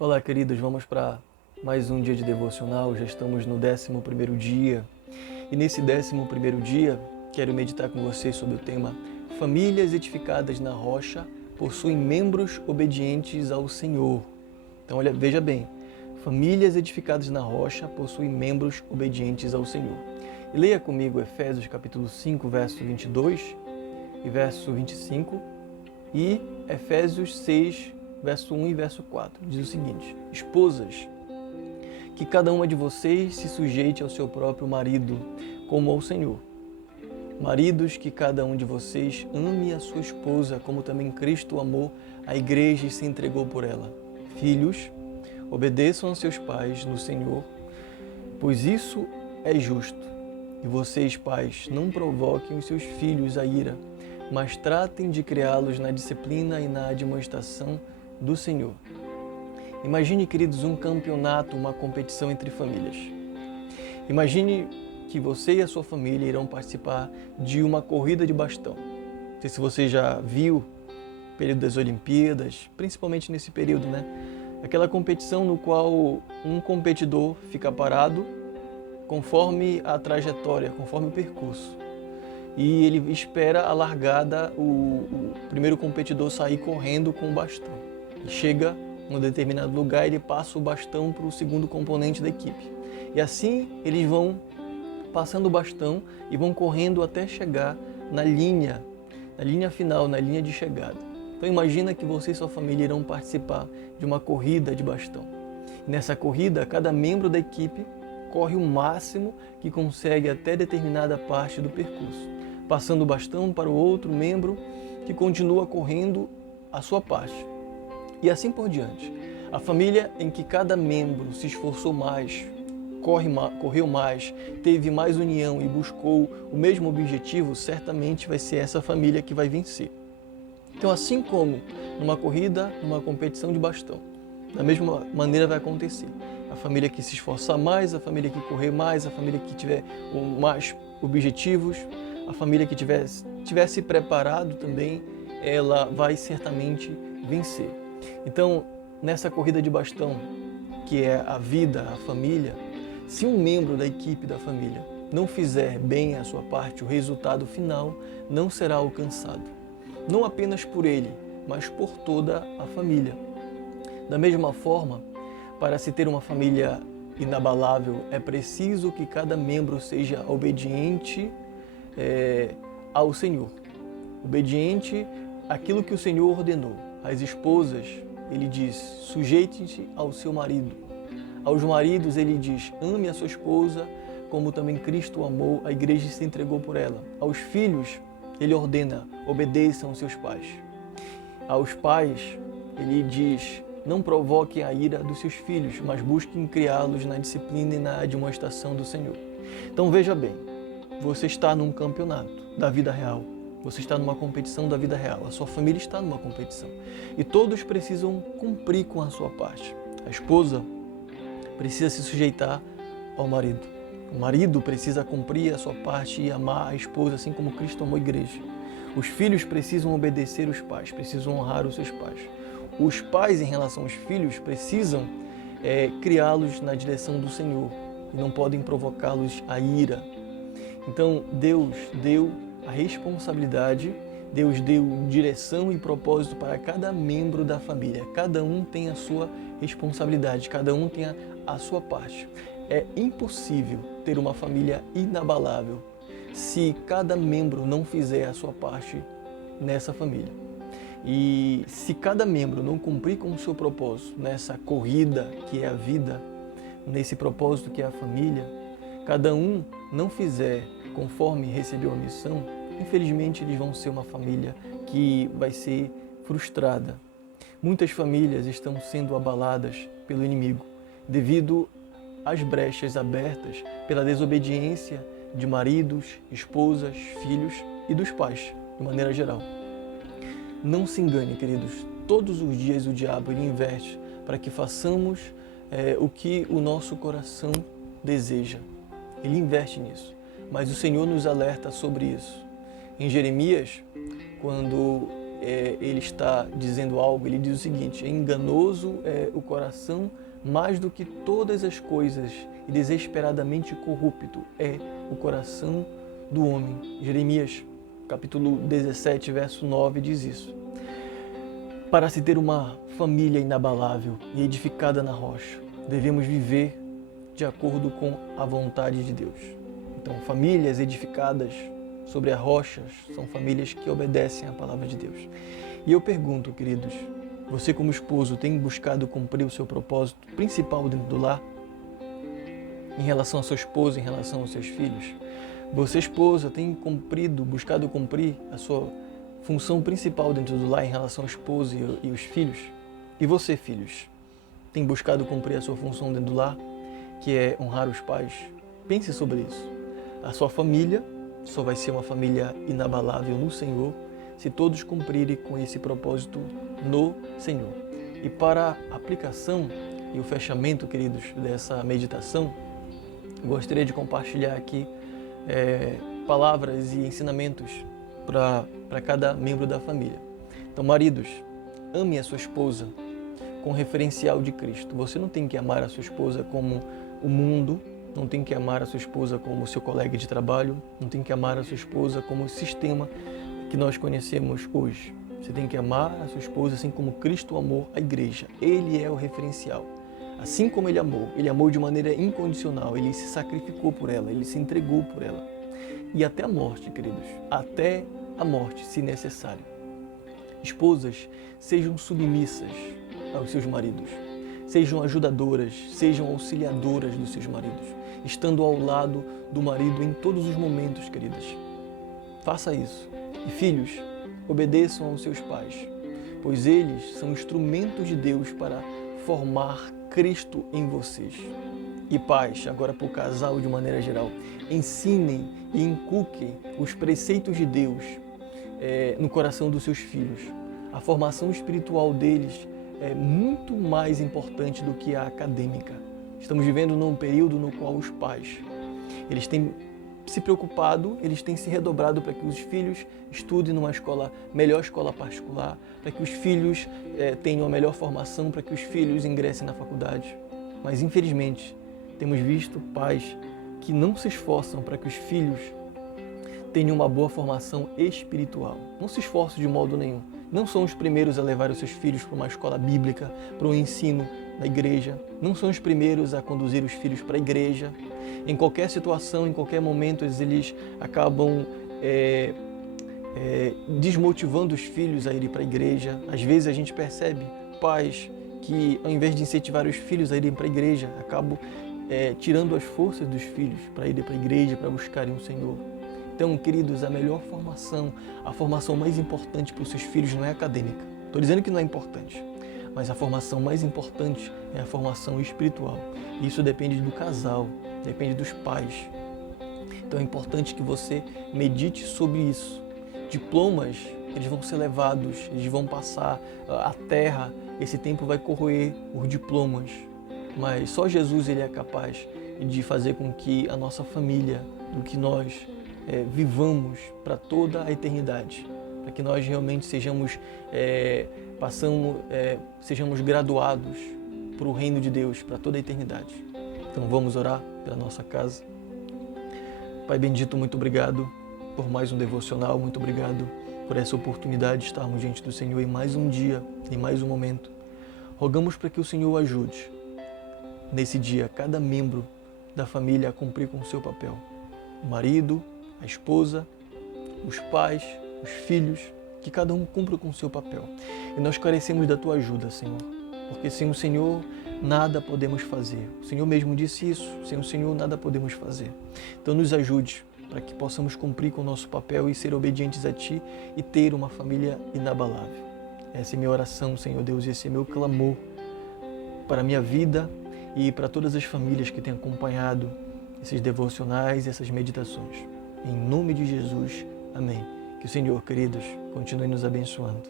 Olá, queridos, vamos para mais um dia de devocional. Já estamos no 11º dia. E nesse 11º dia, quero meditar com vocês sobre o tema Famílias edificadas na rocha possuem membros obedientes ao Senhor. Então, olha, veja bem. Famílias edificadas na rocha possuem membros obedientes ao Senhor. E leia comigo Efésios capítulo 5, verso 22 e verso 25 e Efésios 6, verso 1 e verso 4. Diz o seguinte: Esposas, que cada uma de vocês se sujeite ao seu próprio marido, como ao Senhor. Maridos, que cada um de vocês ame a sua esposa, como também Cristo amou a igreja e se entregou por ela. Filhos, obedeçam aos seus pais no Senhor, pois isso é justo. E vocês, pais, não provoquem os seus filhos à ira, mas tratem de criá-los na disciplina e na admoestação do Senhor. Imagine, queridos, um campeonato, uma competição entre famílias. Imagine que você e a sua família irão participar de uma corrida de bastão. Não sei se você já viu o período das Olimpíadas, principalmente nesse período, né? Aquela competição no qual um competidor fica parado conforme a trajetória, conforme o percurso. E ele espera a largada, o primeiro competidor sair correndo com o bastão. E chega em um determinado lugar, ele passa o bastão para o segundo componente da equipe. E assim eles vão passando o bastão e vão correndo até chegar na linha final, na linha de chegada. Então imagina que você e sua família irão participar de uma corrida de bastão. E nessa corrida, cada membro da equipe corre o máximo que consegue até determinada parte do percurso, passando o bastão para o outro membro que continua correndo a sua parte. E assim por diante. A família em que cada membro se esforçou mais, correu mais, teve mais união e buscou o mesmo objetivo, certamente vai ser essa família que vai vencer. Então, assim como numa corrida, numa competição de bastão, da mesma maneira vai acontecer. A família que se esforçar mais, a família que correr mais, a família que tiver mais objetivos, a família que tivesse preparado também, ela vai certamente vencer. Então, nessa corrida de bastão, que é a vida, a família, se um membro da equipe da família não fizer bem a sua parte, o resultado final não será alcançado. Não apenas por ele, mas por toda a família. Da mesma forma, para se ter uma família inabalável, é preciso que cada membro seja obediente ao Senhor. Obediente àquilo que o Senhor ordenou. As esposas, ele diz, sujeitem-se ao seu marido. Aos maridos, ele diz, ame a sua esposa, como também Cristo amou a igreja e se entregou por ela. Aos filhos, ele ordena, obedeçam aos seus pais. Aos pais, ele diz, não provoquem a ira dos seus filhos, mas busquem criá-los na disciplina e na admoestação do Senhor. Então veja bem, você está num campeonato da vida real. Você está numa competição da vida real. A sua família está numa competição. E todos precisam cumprir com a sua parte. A esposa precisa se sujeitar ao marido. O marido precisa cumprir a sua parte e amar a esposa, assim como Cristo amou a igreja. Os filhos precisam obedecer os pais, precisam honrar os seus pais. Os pais, em relação aos filhos, precisam criá-los na direção do Senhor e não podem provocá-los à ira. Então, Deus deu a responsabilidade, Deus deu direção e propósito para cada membro da família. Cada um tem a sua responsabilidade, cada um tem a sua parte. É impossível ter uma família inabalável se cada membro não fizer a sua parte nessa família. E se cada membro não cumprir com o seu propósito nessa corrida que é a vida, nesse propósito que é a família, cada um não fizer conforme recebeu a missão, infelizmente eles vão ser uma família que vai ser frustrada. Muitas famílias estão sendo abaladas pelo inimigo devido às brechas abertas pela desobediência de maridos, esposas, filhos e dos pais, de maneira geral. Não se engane, queridos, todos os dias o diabo ele inverte para que façamos o que o nosso coração deseja. Ele investe nisso, mas o Senhor nos alerta sobre isso. Em Jeremias, quando ele está dizendo algo, ele diz o seguinte: enganoso é o coração mais do que todas as coisas e desesperadamente corrupto é o coração do homem. Jeremias, capítulo 17, verso 9, diz isso. Para se ter uma família inabalável e edificada na rocha, devemos viver de acordo com a vontade de Deus. Então, famílias edificadas sobre a rocha são famílias que obedecem à palavra de Deus. E eu pergunto, queridos, você como esposo tem buscado cumprir o seu propósito principal dentro do lar? Em relação à sua esposa, em relação aos seus filhos? Você, esposa, tem buscado cumprir a sua função principal dentro do lar em relação ao esposo e os filhos? E você, filhos, tem buscado cumprir a sua função dentro do lar, que é honrar os pais? Pense sobre isso. A sua família só vai ser uma família inabalável no Senhor se todos cumprirem com esse propósito no Senhor. E para a aplicação e o fechamento, queridos, dessa meditação, eu gostaria de compartilhar aqui palavras e ensinamentos para cada membro da família. Então, maridos, ame a sua esposa com referencial de Cristo. Você não tem que amar a sua esposa como o mundo, não tem que amar a sua esposa como o seu colega de trabalho, não tem que amar a sua esposa como o sistema que nós conhecemos hoje. Você tem que amar a sua esposa assim como Cristo amou a igreja. Ele é o referencial. Assim como ele amou de maneira incondicional, ele se sacrificou por ela, ele se entregou por ela. E até a morte, queridos, até a morte, se necessário. Esposas, sejam submissas aos seus maridos, sejam ajudadoras, sejam auxiliadoras dos seus maridos, estando ao lado do marido em todos os momentos, queridas. Faça isso. E filhos, obedeçam aos seus pais, pois eles são instrumentos de Deus para formar Cristo em vocês. E pais, agora para o casal de maneira geral, ensinem e inculquem os preceitos de Deus no coração dos seus filhos. A formação espiritual deles é muito mais importante do que a acadêmica. Estamos vivendo num período no qual os pais, eles têm se preocupado, eles têm se redobrado para que os filhos estudem numa melhor escola particular, para que os filhos tenham a melhor formação, para que os filhos ingressem na faculdade. Mas, infelizmente, temos visto pais que não se esforçam para que os filhos tenham uma boa formação espiritual. Não se esforçam de modo nenhum. Não são os primeiros a levar os seus filhos para uma escola bíblica, para um ensino na igreja. Não são os primeiros a conduzir os filhos para a igreja. Em qualquer situação, em qualquer momento, eles acabam desmotivando os filhos a irem para a igreja. Às vezes a gente percebe pais que, ao invés de incentivar os filhos a irem para a igreja, acabam tirando as forças dos filhos para irem para a igreja, para buscarem o Senhor. Então, queridos, a melhor formação, a formação mais importante para os seus filhos não é acadêmica. Estou dizendo que não é importante, mas a formação mais importante é a formação espiritual. Isso depende do casal, depende dos pais. Então é importante que você medite sobre isso. Diplomas, eles vão ser levados, eles vão passar a terra, esse tempo vai corroer os diplomas. Mas só Jesus ele é capaz de fazer com que a nossa família, do que nós vivamos para toda a eternidade, para que nós realmente sejamos graduados para o reino de Deus, para toda a eternidade. Então vamos orar pela nossa casa. Pai bendito, muito obrigado por mais um devocional, muito obrigado por essa oportunidade de estarmos diante do Senhor em mais um dia, em mais um momento. Rogamos para que o Senhor ajude nesse dia cada membro da família a cumprir com o seu papel. O marido, a esposa, os pais, os filhos, que cada um cumpra com o seu papel. E nós carecemos da tua ajuda, Senhor, porque sem o Senhor nada podemos fazer. O Senhor mesmo disse isso, sem o Senhor nada podemos fazer. Então nos ajude para que possamos cumprir com o nosso papel e ser obedientes a Ti e ter uma família inabalável. Essa é minha oração, Senhor Deus, e esse é meu clamor para a minha vida e para todas as famílias que têm acompanhado esses devocionais e essas meditações. Em nome de Jesus, amém. Que o Senhor, queridos, continue nos abençoando.